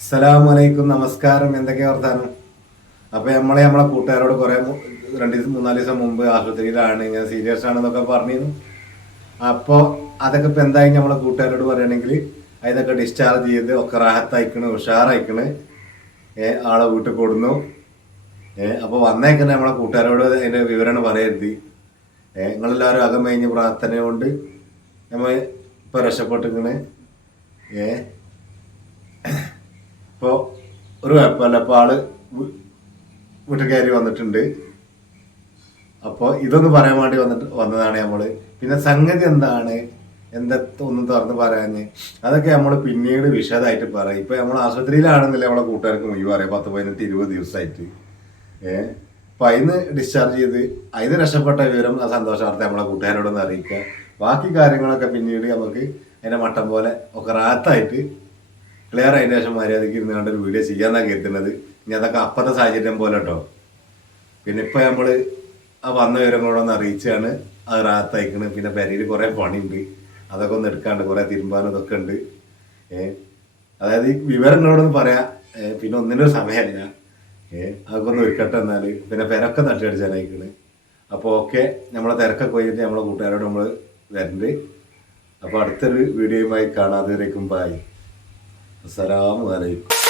അസ്സലാമലൈക്കും നമസ്കാരം. എന്തൊക്കെയാ വർത്താനം? അപ്പൊ നമ്മളെ നമ്മളെ കൂട്ടുകാരോട് കുറെ രണ്ട് ദിവസം മൂന്നാൽ ദിവസം മുമ്പ് ആശുപത്രിയിലാണ്. ഞാൻ സീരിയസ് ആണെന്നൊക്കെ പറഞ്ഞിരുന്നു. അപ്പോൾ അതൊക്കെ ഇപ്പൊ എന്തായി നമ്മളെ കൂട്ടുകാരോട് പറയുകയാണെങ്കിൽ അതൊക്കെ ഡിസ്ചാർജ് ചെയ്ത് ഒക്കെ റാഹത്തയക്കണ് ഉഷാറയക്കണ്. ആളെ വീട്ടിൽ കൊടുന്നു. അപ്പോൾ വന്നേക്കന്നെ നമ്മളെ കൂട്ടുകാരോട് അതിന്റെ വിവരണം പറയരുത്. നിങ്ങളെല്ലാവരും അകം കഴിഞ്ഞ് പ്രാർത്ഥന കൊണ്ട് നമ്മൾ ഇപ്പോൾ രക്ഷപ്പെട്ടിങ്ങനെ ഏ ഇപ്പോൾ ഒരു കുഴപ്പമില്ല. ഇപ്പോൾ ആൾ വീട്ടിൽ കയറി വന്നിട്ടുണ്ട്. അപ്പോൾ ഇതൊന്ന് പറയാൻ വേണ്ടി വന്നിട്ട് വന്നതാണ് നമ്മൾ പിന്നെ സംഗതി എന്താണ്? എന്താ ഒന്നും തുറന്ന് പറയാഞ്ഞ്. അതൊക്കെ നമ്മൾ പിന്നീട് വിശദമായിട്ട് പറയും. ഇപ്പം നമ്മൾ ആശുപത്രിയിലാണെന്നില്ല നമ്മളെ കൂട്ടുകാർക്ക് മുഴുവൻ പറയാം പത്ത് പതിനെട്ട് ഇരുപത് ദിവസമായിട്ട്. ഏഹ് അപ്പൊ അതിന് ഡിസ്ചാർജ് ചെയ്ത് അതിന് രക്ഷപ്പെട്ട വിവരം ആ സന്തോഷാർത്ഥം നമ്മളെ കൂട്ടുകാരോടൊന്ന് അറിയിക്കുക. ബാക്കി കാര്യങ്ങളൊക്കെ പിന്നീട് നമുക്ക് അതിന്റെ മട്ടം പോലെ ഒക്കെ റാത്തായിട്ട് ക്ലിയർ അതിന് ശേഷം മര്യാദയ്ക്ക് ഇരുന്ന് കണ്ടൊരു വീഡിയോ ചെയ്യാന്നാണ് കരുതുന്നത്. ഇനി അതൊക്കെ അപ്പത്തെ സാഹചര്യം പോലെ കേട്ടോ പിന്നെ ഇപ്പൊ നമ്മൾ ആ വന്ന വിവരങ്ങളോടൊന്ന് അറിയിച്ചാണ് അത് റാത്തയക്കണ്. പിന്നെ പെരയിൽ കുറെ പണിയുണ്ട് അതൊക്കെ ഒന്ന് എടുക്കാണ്ട് കുറെ തിരുമ്പാനും ഇതൊക്കെ ഉണ്ട്. ഏഹ് അതായത് ഈ വിവരങ്ങളോടൊന്ന് പറയാ. പിന്നെ ഒന്നിനൊരു സമയമല്ല ഏ അതൊക്കെ ഒന്ന് ഒരുക്കട്ടെ എന്നാൽ പിന്നെ പെരൊക്കെ നട്ടടിച്ചാനായിക്കണ് അപ്പോൾ ഓക്കെ നമ്മളെ തിരക്കൊക്കെ കഴിഞ്ഞിട്ട് നമ്മളെ കൂട്ടുകാരോട് നമ്മൾ വരണ്ട്. അപ്പോൾ അടുത്തൊരു വീഡിയോയുമായി കാണാതെ വരേക്കും ബായ് അസ്സലാമു അലൈക്കും.